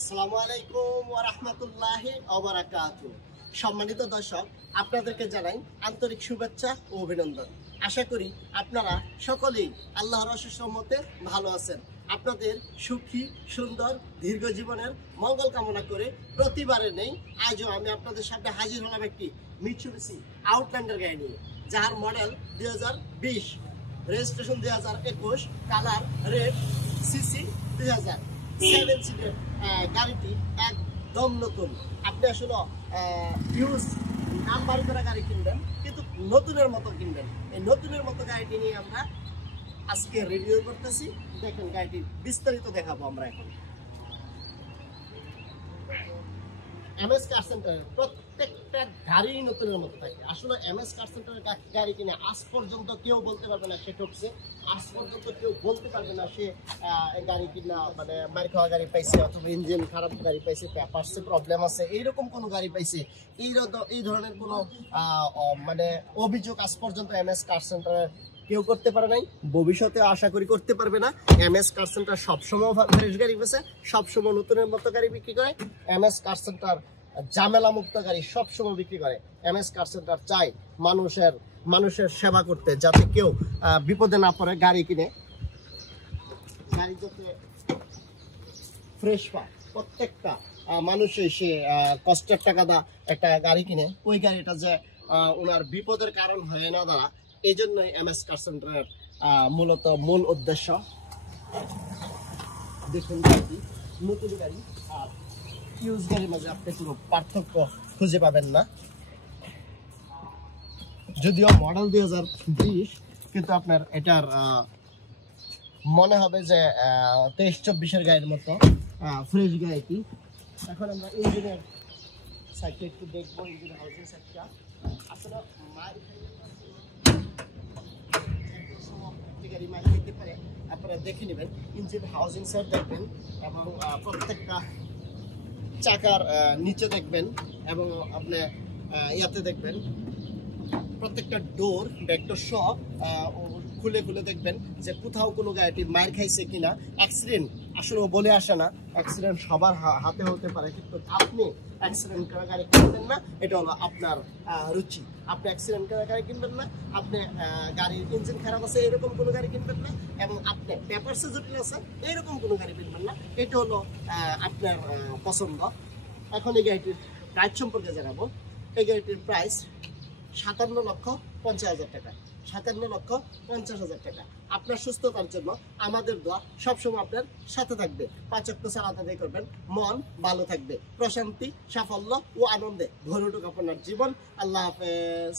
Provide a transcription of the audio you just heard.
আসসালামু আলাইকুম ওয়া রাহমাতুল্লাহি ওয়া বারাকাতুহু। সম্মানিত দর্শক, আপনাদেরকে জানাই আন্তরিক শুভেচ্ছা ও অভিনন্দন। আশা করি আপনারা সকলেই আল্লাহর অশেষ রহমতে ভালো আছেন। আপনাদের সুখী সুন্দর দীর্ঘ জীবনের মঙ্গল কামনা করে প্রতিবারে নেই আজও আমি আপনাদের সামনে হাজির হলাম একটি মিৎসুবিশি আউটল্যান্ডার গাড়ি নিয়ে, যার model 2020, registration 2021, colour red, CC 2000, 7 সিটের গাড়িটি একদম নতুন। আপনি আসলে ইউজ নাম্বার করা গাড়ি কিনবেন, কিন্তু নতুনের মতো কিনবেন। এই নতুনের মতো গাড়িটি নিয়ে আমরা আজকে রিভিউ করতেছি। দেখেন গাড়িটির বিস্তারিত দেখাবো আমরা এখন। এমএস কার সেন্টারের প্রত্যেকটা গাড়ি নতুনের মতো থাকে। আসলে এমএস কার সেন্টারের গাড়ি কিনে আজ পর্যন্ত কেউ বলতে পারবে না সে ঠকছে, আজ পর্যন্ত কেউ বলতে পারবে না সে গাড়ি কিনা মানে মার খাওয়া গাড়ি পাইছে অথবা ইঞ্জিন খারাপ গাড়ি পাইছে, পেপারসে প্রবলেম আছে, এইরকম কোনো গাড়ি পাইছে এই ধরনের কোনো মানে অভিযোগ আজ পর্যন্ত এমএস কার সেন্টারের কেউ করতে পারে নাই, ভবিষ্যতে আশা করি করতে পারবে না। এমএস কার সেন্টার সবসময় ফ্রেশ গাড়ি বেছে, সবসময় নতুনের মতো গাড়ি বিক্রি করে। এমএস কার সেন্টার ঝামেলা মুক্ত গাড়ি সবসময় বিক্রি করে। এমএস কার সেন্টার চাই মানুষের সেবা করতে, যাতে কেউ বিপদে না পড়ে গাড়ি কিনে গাড়ি যাতে ফ্রেশ পায়। প্রত্যেকটা মানুষই সে কষ্টের টাকা দা একটা গাড়ি কিনে, ওই গাড়িটা যে ওনার বিপদের কারণ হয়ে না দাঁড়া, এই জন্যই এমএস কার সেন্টারের মূলত মূল উদ্দেশ্য। দেখুন গাড়ি নতুন গাড়ি আর ইউজ গাড়ির মাঝে আপনি কোনো পার্থক্য খুঁজে পাবেন না। যদিও মডেল 2020, কিন্তু আপনার এটার মনে হবে যে 23-24-এর গাড়ির মতো ফ্রেশ গাড়িটি। এখন আমরা ইঞ্জিনের সাইডটা একটু দেখবো, ইঞ্জিন হাউজিং সাইডটা আসলে আপনারা দেখে নেবেন। ইঞ্জিন হাউজিং সাইড দেখবেন এবং প্রত্যেকটা চাকার নিচে দেখবেন এবং আপনি ইয়াতে দেখবেন প্রত্যেকটা ডোর ব্যাকডোর সব খুলে দেখবেন যে কোথাও কোনো গাড়িটি মার খাইছে কিনা। অ্যাক্সিডেন্ট আসলে বলে আসে না, অ্যাক্সিডেন্ট সবার হাতে হতে পারে, কিন্তু আপনি অ্যাক্সিডেন্ট করা গাড়ি কিনবেন না, এটা হলো আপনার রুচি। আপনি অ্যাক্সিডেন্ট করা গাড়ি কিনবেন না, আপনি গাড়ির ইঞ্জিন খারাপ আছে এরকম কোনো গাড়ি কিনবেন না, এবং আপনি পেপারসে জটিল আছে এইরকম কোনো গাড়ি কিনবেন না। এটা হলো আপনার পছন্দ। এখন এই গাড়িটির প্রাইস সম্পর্কে জানাবো। এই গাড়িটির প্রাইস 57,50,000 টাকা। 57,50,000 টাকা। আপনার সুস্থতার জন্য আমাদের দোয়া সবসময় আপনার সাথে থাকবে। 5 ওয়াক্ত সালাত আদায় করবেন, মন ভালো থাকবে, প্রশান্তি, সাফল্য ও আনন্দে ভরে উঠুক আপনার জীবন। আল্লাহ হাফেজ।